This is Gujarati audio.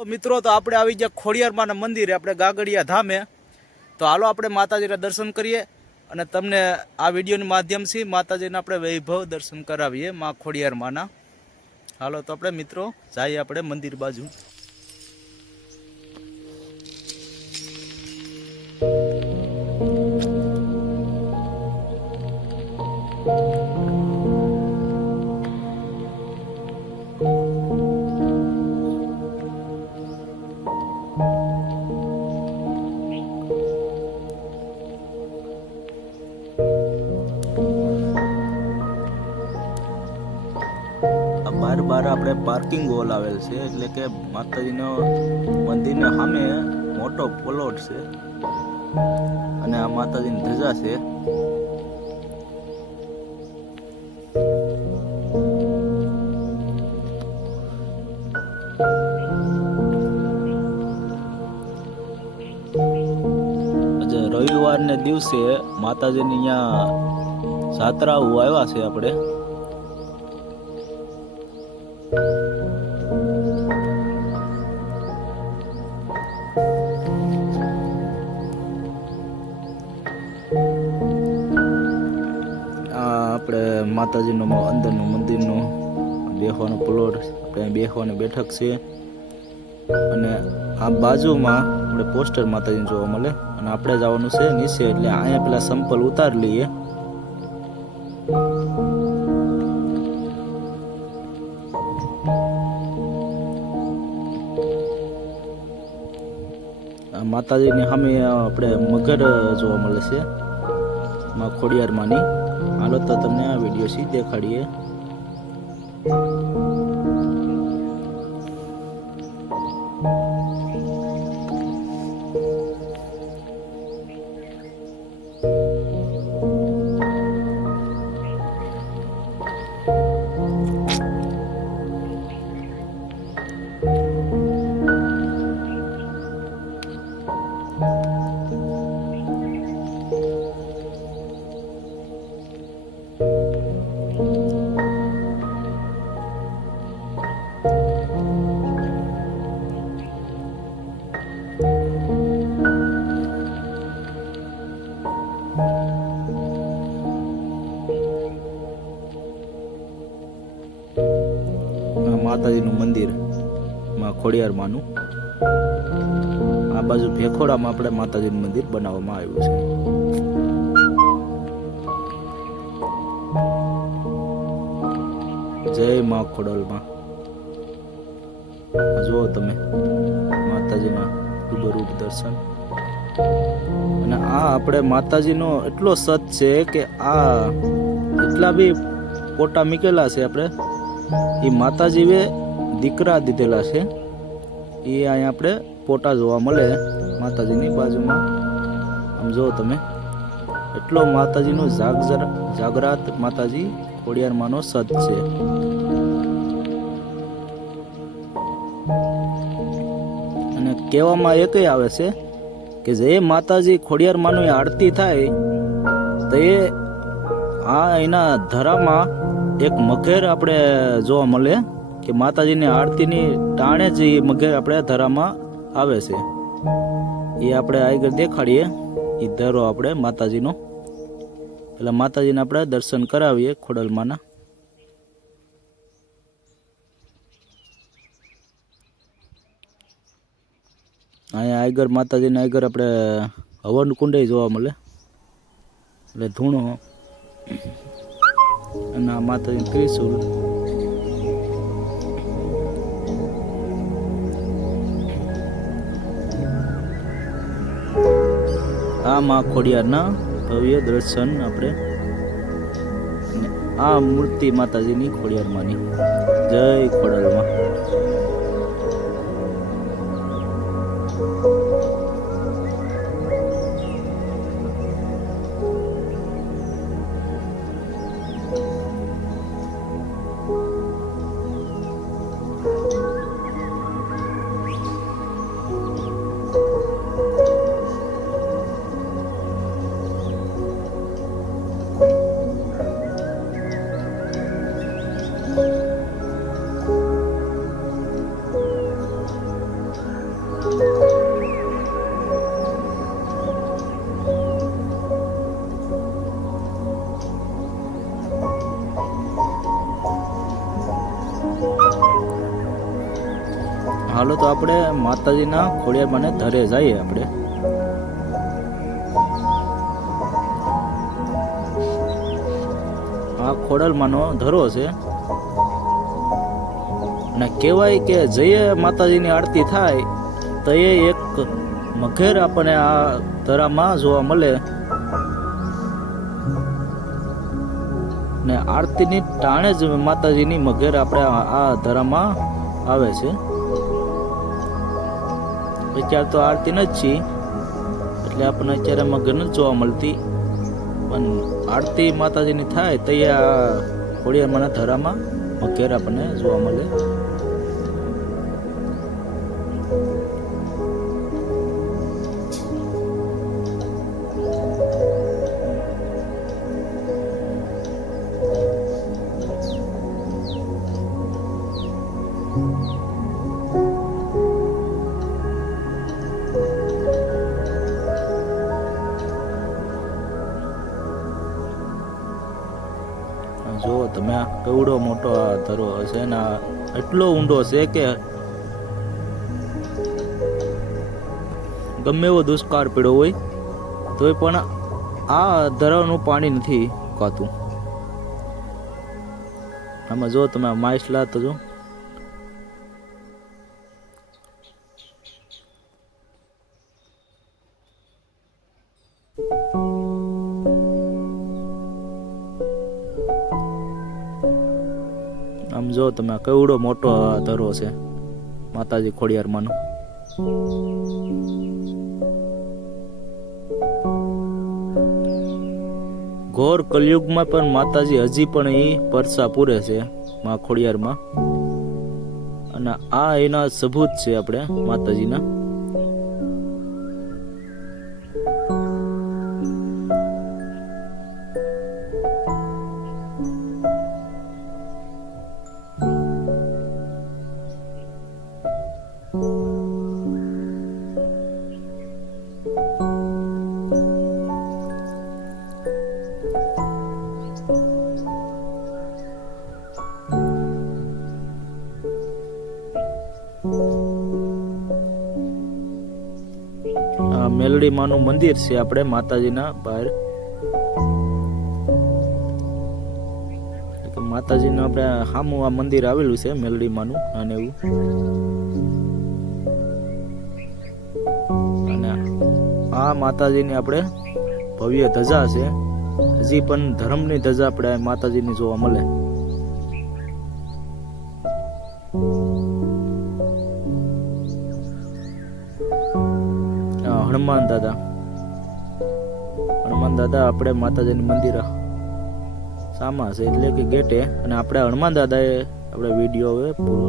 મિત્રો તો આપણે આવી ગયા ખોડિયારમાંના મંદિરે, આપણે ગાગડિયા ધામે. તો હાલો આપણે માતાજીના દર્શન કરીએ અને તમને આ વિડીયોના માધ્યમથી માતાજીના આપણે વૈભવ દર્શન કરાવીએ માં ખોડિયારમાંના. હાલો તો આપણે મિત્રો જઈએ આપણે મંદિર બાજુ. બાર આપણે પાર્કિંગ હોલ આવેલ છે, એટલે કે માતાજીનો મંદિરને સામે મોટો પ્લોટ છે અને આ માતાજીની ધજા છે. આજે રવિવારને દિવસે માતાજીની અહીંયા જાત્રાઓ આવ્યા છે. આપણે માતાજીનો અંદરનું મંદિરનું બેસવાનો પ્લોટ, આપણે બેસવાની બેઠક છે અને આ બાજુમાં આપણે પોસ્ટર માતાજીને જોવા મળે અને આપણે જવાનું છે નીચે, એટલે અહીંયા પેલા સંપલ ઉતારી લઈએ. માતાજીની સામે આપણે મગર જોવા મળે છે માં ખોડિયારમાંની. હાલો તો તમને આ વિડીયો સી દેખાડીએ. માતાજીનું મંદિર માં ખોડિયારમાંનું. આ બાજુ ભેખોડામાં આપણે માતાજીનું મંદિર બનાવવામાં આવ્યું છે. જય માં ખોડલમાં. જુઓ તમે માતાજીના રૂબરૂપ દર્શન. અને આ આપણે માતાજીનો એટલો સત છે કે આ એટલા બી ફોટા મૂકેલા છે આપણે. એ માતાજીએ દીકરા દીધેલા છે, એ અહીંયા આપણે ફોટા જોવા મળે માતાજીની બાજુમાં. આમ જુઓ તમે, એટલો માતાજીનો જાગરાત માતાજી ખોડિયારમાંનો સત છે. અને કહેવામાં એ કઈ આવે છે કે જે માતાજી ખોડિયારમાંની આરતી થાય તો એ એના ધરામાં એક મગર આપણે જોવા મળે કે માતાજીની આરતીની ટાણે જ એ મગર આપણે ધરામાં આવે છે. એ આપણે આગળ દેખાડીએ એ ધરો આપણે માતાજીનો. એટલે માતાજીને આપણે દર્શન કરાવીએ ખોડલમાંના. અહીંયા આગળ માતાજીને આગળ આપણે હવન કુંડ જોવા મળે, એટલે ધૂણો અને આ માતાજી ત્રિશુલ. આ માં ખોડિયારના ભવ્ય દર્શન આપણે. આ મૂર્તિ માતાજીની ખોડિયારમાંની. જય ખોડલમાં. હાલો તો આપણે માતાજીના ખોડિયારમાંને ધરે જઈએ. આપણે આ ખોડલમાંનો ધરો છે અને કહેવાય કે જઈએ માતાજીની આરતી થાય તો એ એક મઘેર આપણને આ ધરામાં જોવા મળે ને આરતીની ટાણે જ માતાજીની મઘેર આપણે આ ધરામાં આવે છે. અત્યારે તો આરતી ન જ છીએ એટલે આપણને અત્યારે મઘેર નથી જોવા મળતી, પણ આરતી માતાજીની થાય તો એ આ ખોડિયારમાંના ધરામાં મઘેર આપણને જોવા મળે. જો તમે આ કેવડો મોટો આ ધરો છે ને એટલો ઊંડો છે કે ગમે એવો દુષ્કાળ પડ્યો હોય તોય પણ આ ધરાનું પાણી નથી કાતું. આમાં જો તમે માછલા તો જો આમ જો તમે કેવડો મોટો ધરો છે માતાજી ખોડિયારમાંનો. ઘોર કલયુગમાં પણ માતાજી હજી પણ એ પરસા પૂરે છે મા ખોડિયારમાં, અને આ એના સબૂત છે આપણે માતાજીના. મેલડી માનું મંદિર છે આપણે માતાજીના બહાર. માતાજીનું આપણે સામું આ મંદિર આવેલું છે મેલડી માનું અને એવું. અને આ માતાજીની આપણે ભવ્ય ધજા છે, હજી પણ ધર્મની ધજા આપણે માતાજીની જોવા મળે. હનુમાન દાદા આપણે માતાજીની મંદિર સામા છે એટલે કે ગેટે, અને આપણે હનુમાન દાદાએ આપણે વિડીયો હવે પૂરો